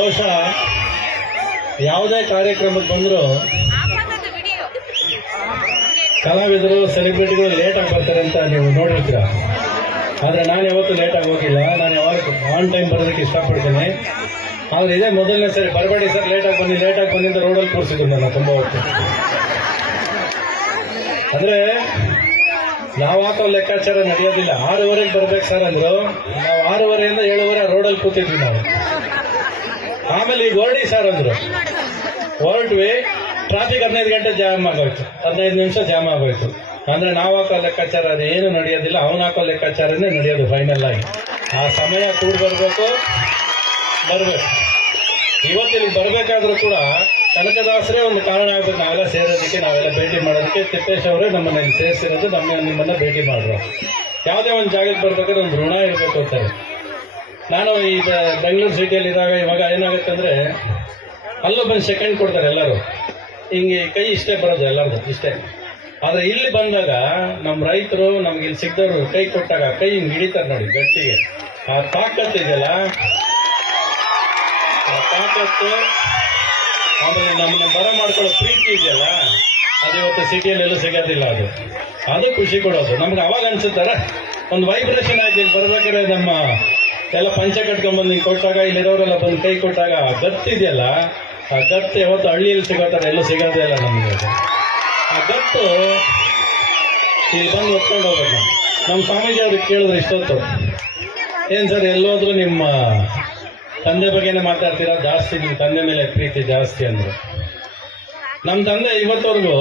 ಬಹುಶಃ ಯಾವುದೇ ಕಾರ್ಯಕ್ರಮಕ್ಕೆ ಬಂದರೂ ಕಲಾವಿದರು ಸೆಲೆಬ್ರಿಟಿಗಳು ಲೇಟಾಗಿ ಬರ್ತಾರೆ ಅಂತ ನೀವು ನೋಡಿರ್ತೀರ. ಆದರೆ ನಾನು ಯಾವತ್ತೂ ಲೇಟಾಗಿ ಹೋಗಿಲ್ಲ. ನಾನು ಯಾವಾಗ ಆನ್ ಟೈಮ್ ಬರೋದಕ್ಕೆ ಇಷ್ಟಪಡ್ತೀನಿ. ಆದರೆ ಇದೇ ಮೊದಲನೇ ಸರಿ ಬರಬೇಡಿ ಸರ್ ಲೇಟಾಗಿ ಬನ್ನಿ ಅಂತ ರೋಡಲ್ಲಿ ಕೂರಿಸಿದ್ರು ನಾನು ತುಂಬ ಹೊತ್ತು. ಅಂದರೆ ನಾವು ಹಾಕೋ ಲೆಕ್ಕಾಚಾರ ನಡೆಯೋದಿಲ್ಲ. 6:30ಗೆ ಬರ್ಬೇಕು ಸರ್ ಅಂದರು. ನಾವು 6:30 7:30 ರೋಡಲ್ಲಿ ಕೂತಿದ್ವಿ ನಾವು. ಆಮೇಲೆ ಈಗ ಹೊರಡಿ ಸರ್ ಅಂದರು. ಹೊರಟ್ವಿ, ಟ್ರಾಫಿಕ್ 15 ಗಂಟೆ ಜಾಮ್ ಆಗೋಯ್ತು, 15 ನಿಮಿಷ ಜಾಮ್ ಆಗೋಯ್ತು. ಅಂದರೆ ನಾವು ಹಾಕೋ ಲೆಕ್ಕಾಚಾರ ಅದೇನು ನಡೆಯೋದಿಲ್ಲ, ಅವನು ಹಾಕೋ ಲೆಕ್ಕಾಚಾರನೇ ನಡೆಯೋದು ಫೈನಲ್ ಆಗಿ. ಆ ಸಮಯ ಕೂಡ ಬರಬೇಕು. ಇವತ್ತಿಲ್ಲಿ ಬರಬೇಕಾದ್ರೂ ಕೂಡ ಕನಕದಾಸರೇ ಒಂದು ಕಾರಣ ಆಗ್ಬೇಕು ನಾವೆಲ್ಲ ಸೇರೋದಕ್ಕೆ, ನಾವೆಲ್ಲ ಭೇಟಿ ಮಾಡೋದಕ್ಕೆ. ತಿಪ್ಪೇಶ್ ಅವರೇ ನಮ್ಮನ್ನ ಇಲ್ಲಿ ಸೇರಿಸಿರೋದು, ನಿಮ್ಮನ್ನ ಭೇಟಿ ಮಾಡಿದ್ರು. ಯಾವುದೇ ಒಂದು ಜಾಗಕ್ಕೆ ಬರ್ಬೇಕಾದ್ರೆ ಒಂದು ಋಣ ಇರಬೇಕು ಅಂತಾರೆ. ನಾನು ಈಗ ಬೆಂಗಳೂರು ಸಿಟಿಯಲ್ಲಿ ಇದ್ದಾಗ ಇವಾಗ ಏನಾಗುತ್ತೆ ಅಂದರೆ ಅಲ್ಲೂ ಬಂದು ಸೆಕೆಂಡ್ ಕೊಡ್ತಾರೆ ಎಲ್ಲರೂ, ಹಿಂಗೆ ಕೈ ಇಷ್ಟೇ ಬರೋದು ಎಲ್ಲರದು ಇಷ್ಟೇ. ಆದರೆ ಇಲ್ಲಿ ಬಂದಾಗ ನಮ್ಮ ರೈತರು ನಮ್ಗೆ ಇಲ್ಲಿ ಸಿಗ್ದವರು ಕೈ ಕೊಟ್ಟಾಗ ಕೈ ಹಿಂಗೆ ಹಿಡಿತಾರೆ ನೋಡಿ ಗಟ್ಟಿಗೆ. ಆ ತಾಕತ್ತು ಇದೆಯಲ್ಲ, ಆ ತಾಕತ್ತು, ಆಮೇಲೆ ನಮ್ಮನ್ನ ಬರ ಮಾಡ್ಕೊಳ್ಳೋ ಪ್ರೀತಿ ಇದೆಯಲ್ಲ, ಅದು ಇವತ್ತು ಸಿಟಿಯಲ್ಲೆಲ್ಲೂ ಸಿಗೋದಿಲ್ಲ. ಅದು ಖುಷಿ ಕೊಡೋದು ನಮ್ಗೆ. ಅವಾಗ ಅನ್ಸುತ್ತಾರೆ ಒಂದು ವೈಬ್ರೇಷನ್ ಆಯ್ತು. ಇಲ್ಲಿ ಬರ್ಬೇಕಾದ್ರೆ ನಮ್ಮ ಎಲ್ಲ ಪಂಚೆ ಕಟ್ಕೊಂಡ್ಬಂದು ಹಿಂಗೆ ಕೊಟ್ಟಾಗ, ಇಲ್ಲಿರೋರೆಲ್ಲ ಬಂದು ಕೈ ಕೊಟ್ಟಾಗ ಆ ಗತ್ತಿದೆಯಲ್ಲ, ಆ ಗತ್ತು ಯಾವತ್ತು ಹಳ್ಳಿಯಲ್ಲಿ ಸಿಗೋತಾರೆ, ಎಲ್ಲೂ ಸಿಗೋದೇ ಇಲ್ಲ ನಮಗೆ. ಆ ಗತ್ತು ಇಲ್ಲಿ ಬಂದು ಹೊತ್ಕೊಂಡು ಹೋಗ್ಬೇಕು. ನಮ್ಮ ಸ್ವಾಮೀಜಿ ಅವ್ರಿಗೆ ಕೇಳಿದ್ರೆ ಇಷ್ಟೊತ್ತು, ಏನು ಸರ್ ಎಲ್ಲೋದ್ರೂ ನಿಮ್ಮ ತಂದೆ ಬಗ್ಗೆನೇ ಮಾತಾಡ್ತೀರಾ ಜಾಸ್ತಿ, ನಿಮ್ಮ ತಂದೆ ಮೇಲೆ ಪ್ರೀತಿ ಜಾಸ್ತಿ ಅಂದರು. ನಮ್ಮ ತಂದೆ ಇವತ್ತವರೆಗೂ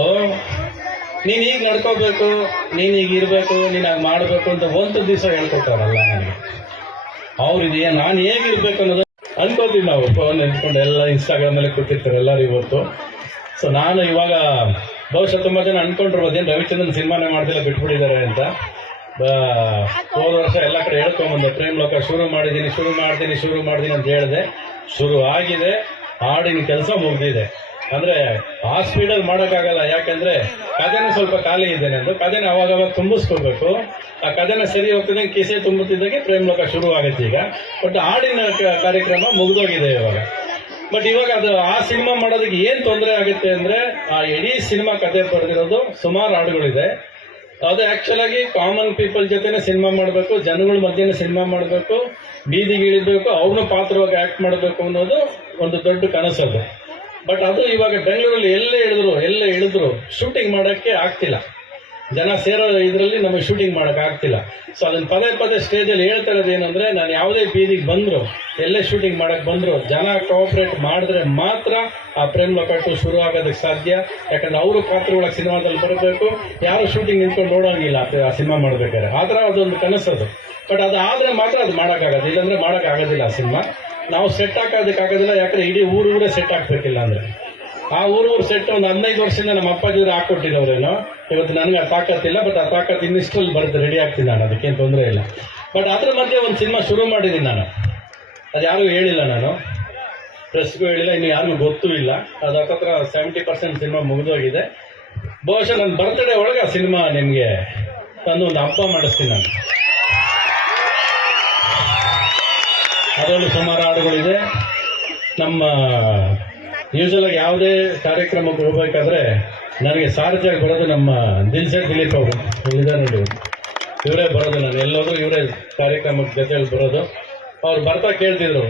ನೀನು ಈಗ ನಡ್ಕೋಬೇಕು, ನೀನು ಈಗ ಇರಬೇಕು, ನೀನು ಹಾಗೆ ಮಾಡಬೇಕು ಅಂತ ಒಂದು ದಿವಸ ಹೇಳ್ಕೊಟ್ಟಾರಲ್ಲ ನನಗೆ. ಅವ್ರಿಗೆ ನಾನು ಹೇಗಿರ್ಬೇಕು ಅನ್ನೋದು ಅನ್ಕೋತೀವಿ ನಾವು. ಫೋನ್ ನಿಂತ್ಕೊಂಡು ಎಲ್ಲ ಇನ್ಸ್ಟಾಗ್ರಾಮಲ್ಲಿ ಕೂತಿರ್ತಾರೆ ಎಲ್ಲರೂ ಇವತ್ತು. ಸೊ ನಾನು ಇವಾಗ ಬಹುಶಃ ತುಂಬ ಜನ ಅಂದ್ಕೊಂಡಿರ್ಬೋದು ಏನು ರವಿಚಂದ್ರನ್ ಸಿನಿಮಾನೇ ಮಾಡ್ದಿಲ್ಲ ಬಿಟ್ಬಿಟ್ಟಿದ್ದಾರೆ ಅಂತ. ಹೋದ ವರ್ಷ ಎಲ್ಲ ಕಡೆ ಹೇಳ್ಕೊಂಬಂದೆ, ಪ್ರೇಮ್ ಲೋಕ ಶುರು ಮಾಡ್ತೀನಿ ಅಂತ ಹೇಳಿದೆ. ಶುರು ಆಗಿದೆ, ಹಾಡಿನ ಕೆಲಸ ಮುಗಿದಿದೆ. ಅಂದರೆ ಆ ಸ್ಪೀಡಲ್ಲಿ ಮಾಡೋಕ್ಕಾಗಲ್ಲ, ಯಾಕೆಂದರೆ ಕಥೆನೂ ಸ್ವಲ್ಪ ಖಾಲಿ ಇದ್ದೇನೆ ಅಂದು ಕಥೆನ ಅವಾಗ ತುಂಬಿಸ್ಕೋಬೇಕು. ಆ ಕಥೆನ ಸರಿ ಹೋಗ್ತಿದ್ದಂಗೆ ಕಿಸೆ ತುಂಬುತ್ತಿದ್ದಾಗೆ ಪ್ರೇಮ್ ಲೋಕ ಶುರು ಆಗುತ್ತೆ ಈಗ. ಬಟ್ ಹಾಡಿನ ಕಾರ್ಯಕ್ರಮ ಮುಗಿದೋಗಿದೆ ಇವಾಗ. ಬಟ್ ಇವಾಗ ಅದು ಆ ಸಿನಿಮಾ ಮಾಡೋದಕ್ಕೆ ಏನು ತೊಂದರೆ ಆಗುತ್ತೆ ಅಂದರೆ, ಆ ಇಡೀ ಸಿನಿಮಾ ಕಥೆ ಬರೆದಿರೋದು ಸುಮಾರು ಹಾಡುಗಳಿದೆ. ಅದು ಆ್ಯಕ್ಚುಲ್ ಆಗಿ ಕಾಮನ್ ಪೀಪಲ್ ಜೊತೆನೇ ಸಿನಿಮಾ ಮಾಡಬೇಕು, ಜನಗಳ ಮಧ್ಯೆ ಸಿನಿಮಾ ಮಾಡಬೇಕು, ಬೀದಿಗೆ ಇಳಿಬೇಕು, ಅವ್ರನ್ನ ಪಾತ್ರವಾಗಿ ಆ್ಯಕ್ಟ್ ಮಾಡಬೇಕು ಅನ್ನೋದು ಒಂದು ದೊಡ್ಡ ಕನಸದು. ಬಟ್ ಅದು ಇವಾಗ ಬೆಂಗಳೂರಲ್ಲಿ ಎಲ್ಲೇ ಇಳಿದ್ರು ಶೂಟಿಂಗ್ ಮಾಡೋಕ್ಕೆ ಆಗ್ತಿಲ್ಲ. ಜನ ಸೇರೋ ಇದರಲ್ಲಿ ನಮಗೆ ಶೂಟಿಂಗ್ ಮಾಡೋಕೆ ಆಗ್ತಿಲ್ಲ. ಸೊ ಅದನ್ನು ಪದೇ ಸ್ಟೇಜಲ್ಲಿ ಹೇಳ್ತಾ ಇರೋದು ಏನಂದರೆ, ನಾನು ಯಾವುದೇ ಬೀದಿಗೆ ಬಂದರೂ, ಎಲ್ಲೇ ಶೂಟಿಂಗ್ ಮಾಡೋಕ್ಕೆ ಬಂದರೂ ಜನ ಕೋಆಪ್ರೇಟ್ ಮಾಡಿದ್ರೆ ಮಾತ್ರ ಆ ಪ್ರೇಮ್ ಲೋಕ 2 ಶುರು ಆಗೋದಕ್ಕೆ ಸಾಧ್ಯ. ಯಾಕಂದರೆ ಅವರು ಪಾತ್ರಗಳಾಗಿ ಸಿನಿಮಾದಲ್ಲಿ ಬರಬೇಕು, ಯಾರು ಶೂಟಿಂಗ್ ನಿಂತ್ಕೊಂಡು ನೋಡೋಂಗಿಲ್ಲ ಆ ಸಿನಿಮಾ ಮಾಡಬೇಕಾದ್ರೆ. ಆ ಥರ ಅದೊಂದು ಕನಸದು. ಬಟ್ ಅದು ಆದರೆ ಮಾತ್ರ ಅದು ಮಾಡೋಕ್ಕಾಗೋದು, ಇಲ್ಲಾಂದರೆ ಮಾಡೋಕ್ಕಾಗೋದಿಲ್ಲ ಆ ಸಿನಿಮಾ. ನಾವು ಸೆಟ್ ಹಾಕೋದಕ್ಕಾಗೋದಿಲ್ಲ, ಯಾಕಂದರೆ ಇಡೀ ಊರೇ ಸೆಟ್ ಹಾಕಬೇಕಿಲ್ಲ ಅಂದರೆ. ಆ ಊರು ಸೆಟ್ ಒಂದು 15 ವರ್ಷದಿಂದ ನಮ್ಮ ಅಪ್ಪಾಜಿದ್ರು ಹಾಕ್ಕೊಟ್ಟಿರೋರೇನೋ. ಇವತ್ತು ನನಗೆ ಆ ತಾಕತ್ತಿಲ್ಲ, ಬಟ್ ಆ ತಾಕತ್ತು ಇನ್ನಿಷ್ಟರಲ್ಲಿ ಬರುತ್ತೆ, ರೆಡಿ ಆಗ್ತೀನಿ ನಾನು, ಅದಕ್ಕೇನು ತೊಂದರೆ ಇಲ್ಲ. ಬಟ್ ಅದ್ರ ಮಧ್ಯೆ ಒಂದು ಸಿನಿಮಾ ಶುರು ಮಾಡಿದ್ದೀನಿ ನಾನು. ಅದು ಯಾರಿಗೂ ಹೇಳಿಲ್ಲ, ನಾನು ಪ್ರೆಸ್ಗೂ ಹೇಳಿಲ್ಲ, ಇನ್ನು ಯಾರಿಗೂ ಗೊತ್ತೂ ಇಲ್ಲ. ಅದು ಹತ್ತತ್ರ 70% ಸಿನಿಮಾ ಮುಗಿದೋಗಿದೆ. ಬಹುಶಃ ನನ್ನ ಬರ್ತ್ಡೇ ಒಳಗೆ ಆ ಸಿನಿಮಾ ನಿಮಗೆ ತಂದು ಒಂದು ಹಬ್ಬ ಮಾಡಿಸ್ತೀನಿ ನಾನು. ಅದರಲ್ಲಿ ಸುಮಾರು ಹಾಡುಗಳಿದೆ. ನಮ್ಮ ಯೂಶಲಾಗಿ ಯಾವುದೇ ಕಾರ್ಯಕ್ರಮಕ್ಕೆ ಹೋಗ್ಬೇಕಾದ್ರೆ ನನಗೆ ಸಾರಥಿಯಾಗಿ ಬರೋದು ನಮ್ಮ ದಿಲೀಪ್ ಅವರು ಇದ್ದಾರೆ ನೋಡಿ, ಇವರೇ ಬರೋದು. ನಾನು ಎಲ್ಲೋದ್ರೂ ಇವರೇ ಕಾರ್ಯಕ್ರಮಕ್ಕೆ ಜೊತೆಯಲ್ಲಿ ಬರೋದು. ಅವ್ರು ಬರ್ತಾ ಕೇಳ್ತಿದ್ರು,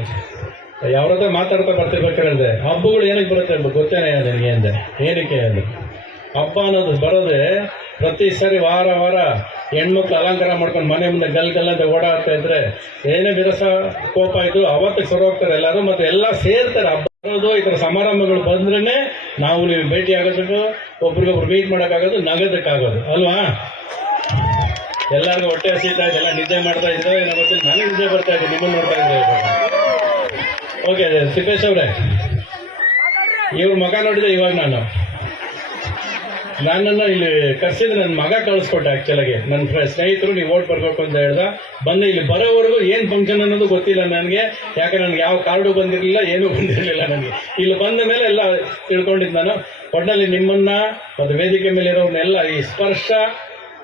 ಯಾವ್ರ ಹತ್ರ ಮಾತಾಡ್ತಾ ಬರ್ತಿರ್ಬೇಕಾದ್ರೆ ಹಬ್ಬಗಳು ಏನಕ್ಕೆ ಬರುತ್ತೆ ಅಂತ ಗೊತ್ತೇನೆ ನನಗೆ ಅಂದೆ. ಏನಕ್ಕೆ ಅಂದೆ, ಹಬ್ಬ ಅನ್ನೋದು ಬರೋದೇ ಪ್ರತಿ ಸರಿ ವಾರ ಹೆಣ್ಮಕ್ಳು ಅಲಂಕಾರ ಮಾಡ್ಕೊಂಡು ಮನೆ ಮುಂದೆ ಗಲ್ಲಂತ ಓಡಾಡ್ತಾ ಇದ್ರೆ ಏನೇ ವಿರಸ ಕೋಪ ಇದ್ರು ಅವತ್ತು ಸೊರ ಹೋಗ್ತಾರೆ ಎಲ್ಲರೂ, ಮತ್ತು ಎಲ್ಲ ಸೇರ್ತಾರೆ. ಹಬ್ಬ ಬರೋದು ಈ ಥರ ಸಮಾರಂಭಗಳು ಬಂದ್ರೇ ನಾವು ನೀವು ಭೇಟಿ ಆಗೋದಕ್ಕೂ, ಒಬ್ರಿಗೊಬ್ರು ಮೀಟ್ ಮಾಡೋಕ್ಕಾಗೋದು, ನಗೋದಕ್ಕಾಗೋದು ಅಲ್ವಾ. ಎಲ್ಲರಿಗೂ ಹೊಟ್ಟೆ ಹಸಿತಾ ಇದೆ, ಎಲ್ಲ ನಿದ್ದೆ ಮಾಡ್ತಾ ಇದ್ರೆ ಏನೋ ಗೊತ್ತಿಲ್ಲ, ನನಗೆ ನಿದ್ದೆ ಬರ್ತಾ ಇದೆ, ನಿಮ್ಮನ್ನು ನೋಡ್ತಾ ಇದ್ರೆ. ಓಕೆ ತಿಪ್ಪೇಶ್ ಅವರೇ, ಇವ್ರ ಮಗ ನೋಡಿದೆ ಇವಾಗ ನನ್ನನ್ನು ಇಲ್ಲಿ ಕರೆಸಿದ್ರೆ ನನ್ನ ಮಗ ಕಳಿಸ್ಕೊಟ್ಟೆ. ಆ್ಯಕ್ಚುಲಾಗಿ ನನ್ನ ಸ್ನೇಹಿತರು ನೀವು ಓಟ್ ಬರಬೇಕು ಅಂತ ಹೇಳ್ದ. ಬಂದು ಇಲ್ಲಿ ಬರೋವರೆಗೂ ಏನು ಫಂಕ್ಷನ್ ಅನ್ನೋದು ಗೊತ್ತಿಲ್ಲ ನನಗೆ, ಯಾಕೆ ನನಗೆ ಯಾವ ಕಾರ್ಡು ಬಂದಿರಲಿಲ್ಲ, ಏನೂ ಬಂದಿರಲಿಲ್ಲ ನನಗೆ. ಇಲ್ಲಿ ಬಂದ ಮೇಲೆ ಎಲ್ಲ ತಿಳ್ಕೊಂಡಿದ್ದು ನಾನು. ಒಟ್ಟಿನಲ್ಲಿ ನಿಮ್ಮನ್ನು ಮತ್ತು ವೇದಿಕೆ ಮೇಲೆ ಇರೋರನ್ನೆಲ್ಲ ಈ ಸ್ಪರ್ಶ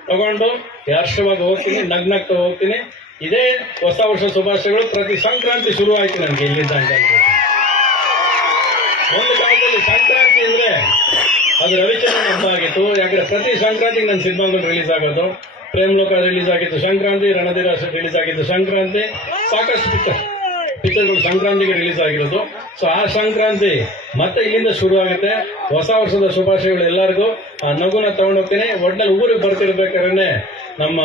ತಗೊಂಡು ಹರ್ಷವಾಗಿ ಹೋಗ್ತೀನಿ, ನಗ್ನಗ್ತಾ ಹೋಗ್ತೀನಿ. ಇದೇ ಹೊಸ ವರ್ಷ ಶುಭಾಶಯಗಳು. ಪ್ರತಿ ಸಂಕ್ರಾಂತಿ ಶುರು ಆಯ್ತು ನನಗೆ ಇಲ್ಲಿಂದ ಅಂತ ಅನ್ಕೋತೀನಿ. ಆಕ್ಚುಲಿ ಸಂಕ್ರಾಂತಿ ಅಂದ್ರೆ ಅದು ರವಿಚಂದ್ರನ್ ಹಬ್ಬ ಆಗಿತ್ತು. ಯಾಕಂದ್ರೆ ಪ್ರತಿ ಸಂಕ್ರಾಂತಿಗೆ ನನ್ನ ಸಿನಿಮಾಗಳು ರಿಲೀಸ್ ಆಗೋದು. ಪ್ರೇಮ್ಲೋಕ ರಿಲೀಸ್ ಆಗಿತ್ತು ಸಂಕ್ರಾಂತಿ, ರಣಧೀರ ರಿಲೀಸ್ ಆಗಿತ್ತು ಸಂಕ್ರಾಂತಿ, ಸಾಕಷ್ಟು ಪಿಕ್ಚರ್ಗಳು ಸಂಕ್ರಾಂತಿಗೆ ರಿಲೀಸ್ ಆಗಿರೋದು. ಸೊ ಆ ಸಂಕ್ರಾಂತಿ ಮತ್ತೆ ಇಲ್ಲಿಂದ ಶುರು ಆಗುತ್ತೆ. ಹೊಸ ವರ್ಷದ ಶುಭಾಶಯಗಳು ಎಲ್ಲರಿಗೂ. ಆ ನಗುನ ತಗೊಂಡೋಗ್ತೀನಿ. ಒಟ್ಟಿನಲ್ಲಿ ಊರಿಗೆ ಬರ್ತಿರ್ಬೇಕಾದ್ರೆ ನಮ್ಮ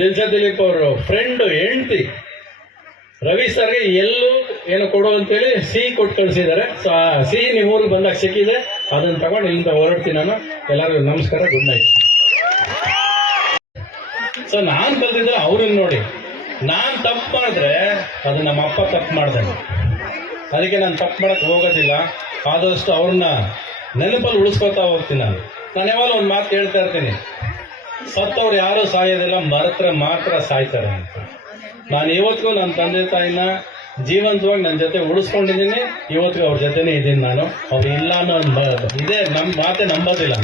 ದಿಲ್ಸಾ ದಿಲೀಪ್ ಅವರು ಫ್ರೆಂಡ್ ಹೆಂಡ್ತಿ ರವಿ ಸರ್ಗೆ ಎಲ್ಲೂ ಏನು ಕೊಡು ಅಂತೇಳಿ ಸಿಹಿ ಕೊಟ್ಟು ಕಳಿಸಿದ್ದಾರೆ. ಸೊ ಆ ಸಿಹಿ ನಿಮ್ಮ ಊರಿಗೆ ಬಂದಾಗ ಸಿಕ್ಕಿದೆ, ಅದನ್ನು ತಗೊಂಡು ಇಲ್ಲಿಂದ ಹೊರಡ್ತೀನಿ ನಾನು. ಎಲ್ಲರಿಗೂ ನಮಸ್ಕಾರ, ಗುಡ್ ನೈಟ್. ಸೊ ನಾನು ಕಲ್ತಿದ್ರೆ ಅವ್ರನ್ನ ನೋಡಿ, ನಾನು ತಪ್ಪು ಮಾಡಿದ್ರೆ ಅದು ನಮ್ಮ ಅಪ್ಪ ತಪ್ಪು ಮಾಡ್ದಂಗೆ. ಅದಕ್ಕೆ ನಾನು ತಪ್ಪು ಮಾಡಕ್ಕೆ ಹೋಗೋದಿಲ್ಲ. ಆದಷ್ಟು ಅವ್ರನ್ನ ನೆನಪಲ್ಲಿ ಉಳಿಸ್ಕೊತಾ ಹೋಗ್ತೀನಿ. ನಾನು ಯಾವಾಗ ಒಂದು ಮಾತು ಹೇಳ್ತಾ ಇರ್ತೀನಿ, ಸತ್ತವ್ರು ಯಾರೂ ಸಾಯೋದಿಲ್ಲ, ಮರೆತ್ರೆ ಮಾತ್ರ ಸಾಯ್ತಾರೆ ಅಂತ. ನಾನು ಇವತ್ತಿಗೂ ನನ್ನ ತಂದೆ ತಾಯಿನ ಜೀವಂತವಾಗಿ ನನ್ನ ಜೊತೆ ಉಳಿಸ್ಕೊಂಡಿದ್ದೀನಿ. ಇವತ್ತಿಗೂ ಅವ್ರ ಜೊತೆನೇ ಇದ್ದೀನಿ ನಾನು. ಅವ್ರು ಇಲ್ಲ ಅನ್ನೋ ಇದೇ ನಮ್ಮ ಮಾತೆ ನಂಬೋದಿಲ್ಲ.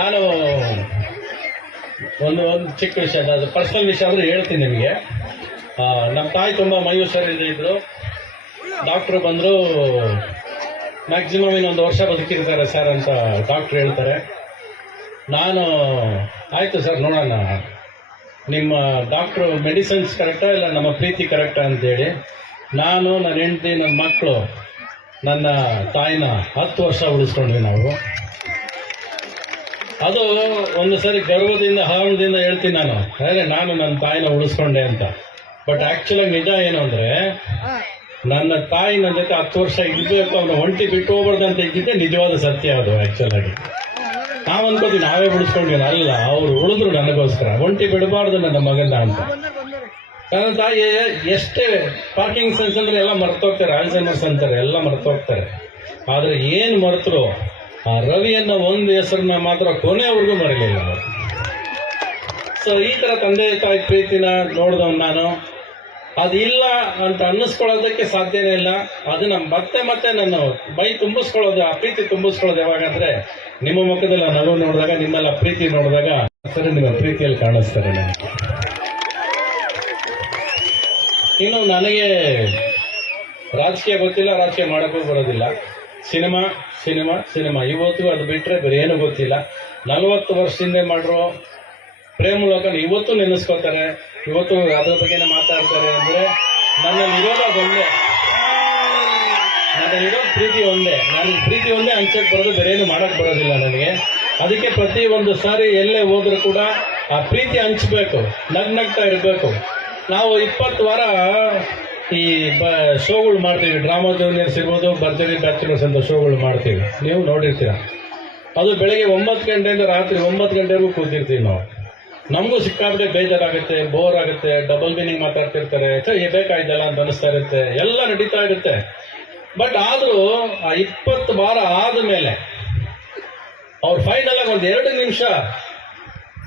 ನಾನು ಒಂದು ಚಿಕ್ಕ ವಿಷಯ, ಅದು ಪರ್ಸನಲ್ ವಿಷಯ ಅಂದರೆ ಹೇಳ್ತೀನಿ ನಿಮಗೆ. ನಮ್ಮ ತಾಯಿ ತುಂಬ ಮೈ ಹುಷಾರಿಲ್ಲದೆ ಇದ್ದರು. ಡಾಕ್ಟ್ರು ಬಂದರು, ಮ್ಯಾಕ್ಸಿಮಮ್ ಇನ್ನೊಂದು ವರ್ಷ ಬದುಕಿರ್ತಾರೆ ಸರ್ ಅಂತ ಡಾಕ್ಟ್ರು ಹೇಳ್ತಾರೆ. ನಾನು ಆಯಿತು ಸರ್ ನೋಡೋಣ, ನಿಮ್ಮ ಡಾಕ್ಟ್ರು ಮೆಡಿಸಿನ್ಸ್ ಕರೆಕ್ಟಾ ಇಲ್ಲ ನಮ್ಮ ಪ್ರೀತಿ ಕರೆಕ್ಟಾ ಅಂತೇಳಿ ನಾನು, ನನ್ನ ಹೆಂಡತಿ, ನನ್ನ ಮಕ್ಕಳು, ನನ್ನ ತಾಯಿನ 10 ವರ್ಷ ಉಳಿಸ್ಕೊಂಡ್ವಿ ನಾವು. ಅದು ಒಂದು ಸರಿ ಗರ್ವದಿಂದ ಅಹಂದಿಂದ ಹೇಳ್ತೀನಿ ನಾನು, ನಾನು ನನ್ನ ತಾಯಿನ ಉಳಿಸ್ಕೊಂಡೆ ಅಂತ. ಬಟ್ ಆ್ಯಕ್ಚುಲಾಗಿ ನಿಜ ಏನು ಅಂದರೆ, ನನ್ನ ತಾಯಿ ನನ್ನ ಜೊತೆ 10 ವರ್ಷ ಇರಬೇಕು, ಅವನು ಒಂಟಿ ಬಿಟ್ಟು ಹೋಗ್ಬಾರ್ದು ಅಂತ ಇದ್ದಿದ್ದೆ ನಿಜವಾದ ಸತ್ಯ ಅದು. ಆ್ಯಕ್ಚುಲಾಗಿ ನಾವು ಅನ್ಕೋತೀವಿ ನಾವೇ ಉಳಿಸ್ಕೊಂಡ್ವಿ, ಅಲ್ಲ, ಅವರು ಉಳಿದ್ರು ನನಗೋಸ್ಕರ. ಒಂಟಿ ಬಿಡಬಾರ್ದು ನನ್ನ ಮಗನ ಅಂತ. ನನ್ನ ತಾಯಿ ಎಷ್ಟೇ ಪಾರ್ಕಿಂಗ್ ಸೆನ್ಸ್ ಅಂದರೆ ಎಲ್ಲ ಮರ್ತೋಗ್ತಾರೆ, ಆಲ್ಝೈಮರ್ಸ್ ಅಂತಾರೆ, ಎಲ್ಲ ಮರ್ತೋಗ್ತಾರೆ. ಆದರೆ ಏನು ಮರೆತರು, ಆ ರವಿಯನ್ನ ಒಂದು ಹೆಸರನ್ನ ಮಾತ್ರ ಕೊನೆವರೆಗೂ ಮರಲಿಲ್ಲ. ಸೊ ಈ ಥರ ತಂದೆ ತಾಯಿ ಪ್ರೀತಿನ ನೋಡಿದವನು ನಾನು. ಅದಿಲ್ಲ ಅಂತ ಅನ್ನಿಸ್ಕೊಳ್ಳೋದಕ್ಕೆ ಸಾಧ್ಯನೇ ಇಲ್ಲ. ಅದನ್ನ ಮತ್ತೆ ಮತ್ತೆ ನಾನು ಮೈ ತುಂಬಿಸ್ಕೊಳ್ಳೋದು, ಆ ಪ್ರೀತಿ ತುಂಬಿಸ್ಕೊಳ್ಳೋದು ಯಾವಾಗಂದ್ರೆ ನಿಮ್ಮ ಮುಖದಲ್ಲಿ ನಗು ನೋಡಿದಾಗ, ನಿಮ್ಮೆಲ್ಲ ಪ್ರೀತಿ ನೋಡಿದಾಗ ಸರಿ ನಿಮ್ಮ ಪ್ರೀತಿಯಲ್ಲಿ ಕಾಣಿಸ್ತಾರೆ ನನಗೆ. ಇನ್ನು ನನಗೆ ರಾಜಕೀಯ ಗೊತ್ತಿಲ್ಲ, ರಾಜಕೀಯ ಮಾಡೋಕ್ಕೂ ಬರೋದಿಲ್ಲ. ಸಿನಿಮಾ ಸಿನಿಮಾ ಸಿನಿಮಾ ಇವತ್ತಿಗೂ ಅದು ಬಿಟ್ಟರೆ ಬೇರೆ ಏನೂ ಗೊತ್ತಿಲ್ಲ. 40 ವರ್ಷದಿಂದ ಮಾಡಿರೋ ಪ್ರೇಮಲೋಕನ ಇವತ್ತು ನೆನೆಸ್ಕೋತಾರೆ, ಇವತ್ತು ಅದ್ರ ಬಗ್ಗೆನೇ ಮಾತಾಡ್ತಾರೆ. ಅಂದರೆ ನನ್ನಲ್ಲಿರೋದು ಒಂದೇ, ನನ್ನಲ್ಲಿರೋದು ಪ್ರೀತಿ ಒಂದೇ. ನನಗೆ ಪ್ರೀತಿ ಒಂದೇ ಹಂಚಕ್ಕೆ ಬರೋದು, ಬೇರೆ ಏನು ಮಾಡೋಕ್ಕೆ ಬರೋದಿಲ್ಲ ನನಗೆ. ಅದಕ್ಕೆ ಪ್ರತಿ ಒಂದು ಸಾರಿ ಎಲ್ಲೇ ಹೋದ್ರೂ ಕೂಡ ಆ ಪ್ರೀತಿ ಹಂಚಬೇಕು, ನಗ್ನಗ್ತಾ ಇರಬೇಕು. ನಾವು 20 ವಾರ ಈ ಶೋಗಳು ಮಾಡ್ತೀವಿ, ಡ್ರಾಮಾ ಜೂನಿಯರ್ಸ್ ಇರ್ಬೋದು, ಭರ್ಜರಿ ಬ್ಯಾಚುಲರ್ಸ್ ಅಂತ ಶೋಗಳು ಮಾಡ್ತೀವಿ, ನೀವು ನೋಡಿರ್ತೀರ. ಅದು ಬೆಳಗ್ಗೆ 9 ಗಂಟೆಯಿಂದ ರಾತ್ರಿ 9 ಗಂಟೆವರೆಗೂ ಕೂತಿರ್ತೀವಿ ನಾವು. ನಮಗೂ ಸಿಕ್ಕಾಬಿಟ್ಟೆ ಬೇಜಾರಾಗುತ್ತೆ, ಬೋರ್ ಆಗುತ್ತೆ, ಡಬಲ್ ಮೀನಿಂಗ್ ಮಾತಾಡ್ತಿರ್ತಾರೆ, ಬೇಕಾಯ್ತಲ್ಲ ಅಂತ ಅನಿಸ್ತಾ ಇರುತ್ತೆ, ಎಲ್ಲ ನಡೀತಾ ಇರುತ್ತೆ. ಬಟ್ ಆದರೂ ಆ 20 ವಾರ ಆದಮೇಲೆ ಅವ್ರು ಫೈನಲ್ ಆಗಿ ಒಂದು 2 ನಿಮಿಷ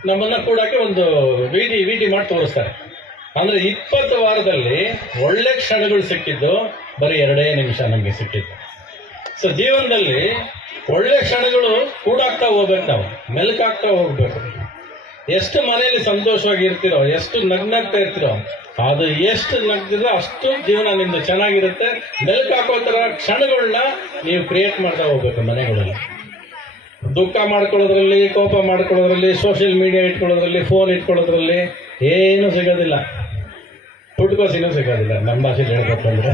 ನಮ್ಮನ್ನ ಕೂಡಕ್ಕೆ ಒಂದು ವಿಟಿ ಮಾಡಿ ತೋರಿಸ್ತಾರೆ. ಅಂದರೆ 20 ವಾರದಲ್ಲಿ ಒಳ್ಳೆ ಕ್ಷಣಗಳು ಸಿಕ್ಕಿದ್ದು ಬರೀ 2 ನಿಮಿಷ ನಮಗೆ ಸಿಕ್ಕಿದ್ದು. ಸೊ ಜೀವನದಲ್ಲಿ ಒಳ್ಳೆ ಕ್ಷಣಗಳು ಕೂಡಾಗ್ತಾ ಹೋಗ್ಬೇಕು, ನಾವು ಮೆಲುಕಾಗ್ತಾ ಹೋಗ್ಬೇಕು. ಎಷ್ಟು ಮನೆಯಲ್ಲಿ ಸಂತೋಷವಾಗಿ ಇರ್ತೀರೋ, ಎಷ್ಟು ನಗ್ನಾಗ್ತಾ ಇರ್ತೀರೋ, ಅದು ಎಷ್ಟು ನಗ್ತಿರೋ ಅಷ್ಟು ಜೀವನ ನಿಮ್ದು ಚೆನ್ನಾಗಿರುತ್ತೆ. ಮೆಲುಕಾಕೋ ಥರ ಕ್ಷಣಗಳನ್ನ ನೀವು ಕ್ರಿಯೇಟ್ ಮಾಡ್ತಾ ಹೋಗ್ಬೇಕು ಮನೆಗಳಲ್ಲಿ. ದುಃಖ ಮಾಡ್ಕೊಳ್ಳೋದ್ರಲ್ಲಿ, ಕೋಪ ಮಾಡ್ಕೊಳ್ಳೋದ್ರಲ್ಲಿ, ಸೋಷಿಯಲ್ ಮೀಡಿಯಾ ಇಟ್ಕೊಳ್ಳೋದ್ರಲ್ಲಿ, ಫೋನ್ ಇಟ್ಕೊಳ್ಳೋದ್ರಲ್ಲಿ ಏನೂ ಸಿಗೋದಿಲ್ಲ. ಪುಟ್ಕೋಸಿನೂ ಸಿಗೋದಿಲ್ಲ ನಮ್ಮ ಭಾಷೆಯಲ್ಲಿ ಹೇಳ್ಬೇಕಂದ್ರೆ.